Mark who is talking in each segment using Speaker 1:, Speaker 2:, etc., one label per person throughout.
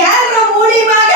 Speaker 1: கேரளம் மூலியமாக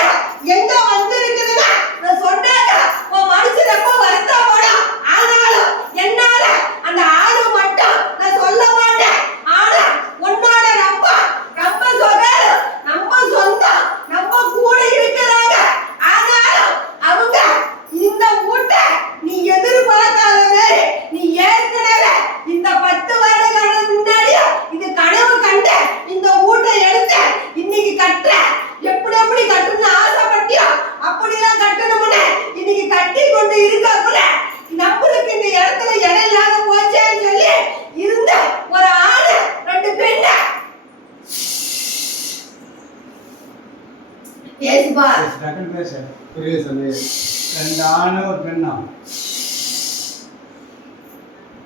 Speaker 2: டக்குன்னு பேச.
Speaker 3: பெரிய சொல்லு.
Speaker 2: ரெண்டு ஆணு ஒரு பெண்ணா?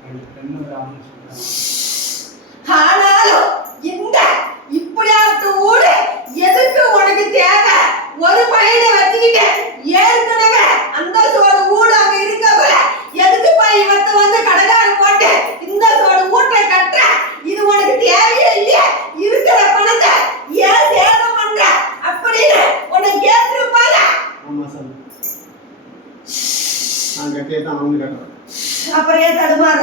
Speaker 2: ரெண்டு பெண்ணு ஒரு ஆணு சொல்றாங்க
Speaker 3: கட்டியே அவனு கட்டுறேன்
Speaker 1: அப்புறம் ஏன் தடுமாற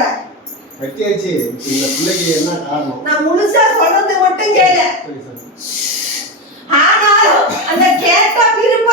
Speaker 3: கட்டியாச்சு இந்த பிள்ளைக்கு என்ன காரணம்?
Speaker 1: நான் முழுசா சொல்றது மட்டும் கேளு.
Speaker 3: சரி.
Speaker 1: ஆனாலும் அந்த கேட்ட விரும்ப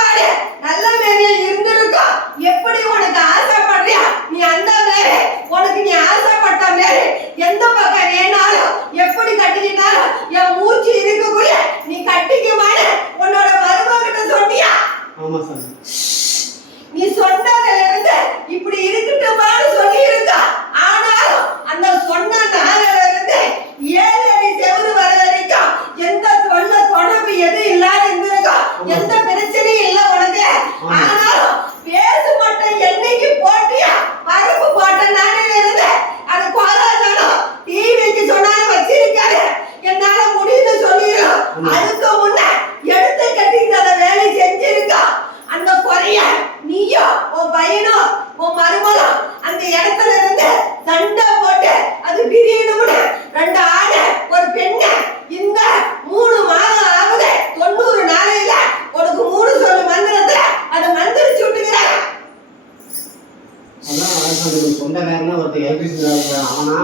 Speaker 1: அதுக்கு சொந்த நேரம்னா ஒருத்தர் எலக்ட்ரிசிட்டி வேலை
Speaker 3: செய்யறான் அவனா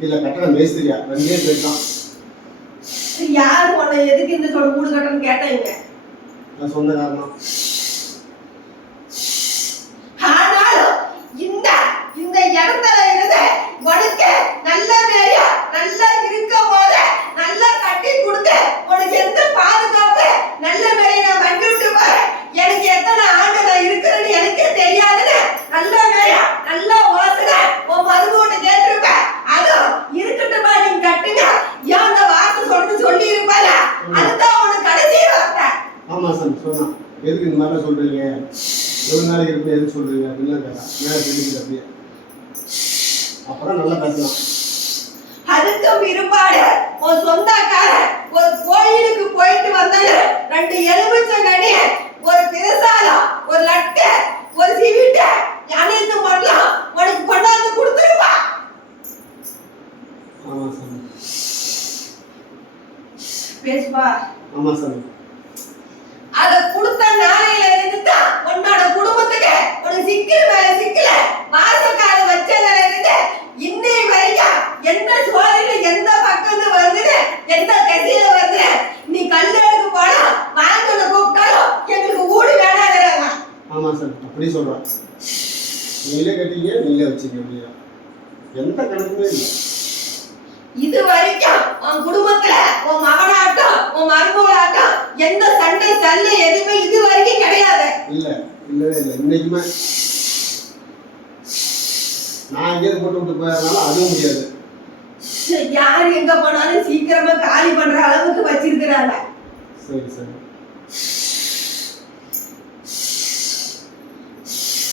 Speaker 3: இல்ல கட்டண மேஸ்திரியா? ரெண்டே பேர் தான்.
Speaker 1: யார் உன்னை எதுக்கு இந்த சொல்ல வீடு கட்டணும் கேட்டாங்க
Speaker 3: நான்
Speaker 1: சொந்த
Speaker 3: காரணம். சீனிவாசன் சொன்னான் எதுக்கு இந்த மாதிரிலாம் சொல்றீங்க? எவ்வளவு நாளைக்கு இருக்கு? எதுக்கு சொல்கிறீங்க அப்படின்லாம் கேட்டான் மேலே அப்படியே. அப்புறம் நல்லா பேசலாம்
Speaker 1: அதுக்கும் இருப்பாடு உன் சொந்தக்கார ஒரு கோயிலுக்கு போயிட்டு வந்தது ரெண்டு எலுமிச்சங்கடி ஒரு பெருசாலம் ஒரு லட்டு ஒரு சிவிட்ட அனைத்து மட்டும் உனக்கு கொண்டாந்து கொடுத்துருப்பா. பேசுப்பா.
Speaker 3: ஆமா சார் அப்படி சொல்கிறான் நீங்களே கட்டிங்க நீங்களே வச்சுங்க அப்படின்னா. எந்த கணக்குமே இல்லை.
Speaker 1: இது வரைக்கும் உன் குடும்பத்துல உன் மகனாட்டம் உன் மருமகளாட்டம் எந்த சண்டை சண்டை எதுவுமே இது வரைக்கும் கிடையாது.
Speaker 3: இல்ல இல்லவே இல்லை. இன்னைக்குமே நான் எங்கேயாவது போட்டு விட்டு போயிருந்தாலும் அதுவும் முடியாது.
Speaker 1: யார் எங்க போனாலும் சீக்கிரமா காலி பண்ற அளவுக்கு வச்சிருக்கிறாங்க.
Speaker 3: சரி சரி.